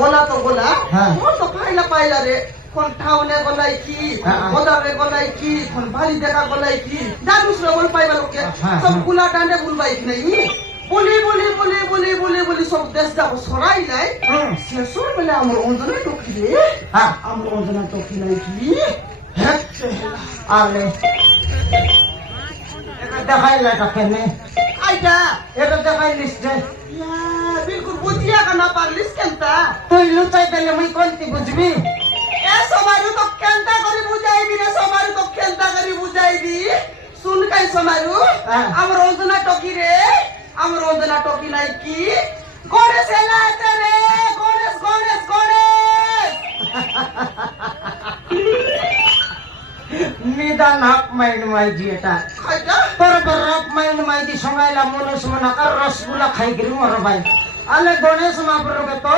গোলা তো গোলা হ্যাঁ। মোর তো পাইলা পাইলা রে কোন টাউনে গলাই কি বজারে গলাই কি কোন বাড়ি দেখা গলাই কি জানুস রে বল পাইবা লোকে সব গুলা ডান্ডে বুলবাই কি নাই বলি বলি বলি বলি বলি বলি সব দেশ যাবো সরাই নাই শেষ বেলা আমার অঞ্জনা টকি রে আমার অঞ্জনা টকি নাই কি আরে এটা দেখাইলে এটা কেনে আইটা এটা দেখাইলিস যে বিলকুল বুঝিয়া না পারলিস কেনতা তুই লুচাই দিলে মুই কোনটি বুঝবি এ সমারু তো কেনতা করে বুঝাইবি রে সমারু তো কেনতা করে বুঝাইবি শুন কাই সমারু আমার অঞ্জনা টকি রে আমার অঞ্জনা টকি নাই কি গণেশ এলা আছে রে গণেশ গণেশ গণেশ নিদান হক মাইন্ড মাইজি এটা আইটা তোর হক মাইন্ড মাইজি সঙ্গাইলা মনুষ মনে কর রসগুলা খাই গিরি মর ভাই আলে গণেশ মহাপ্রভুকে তো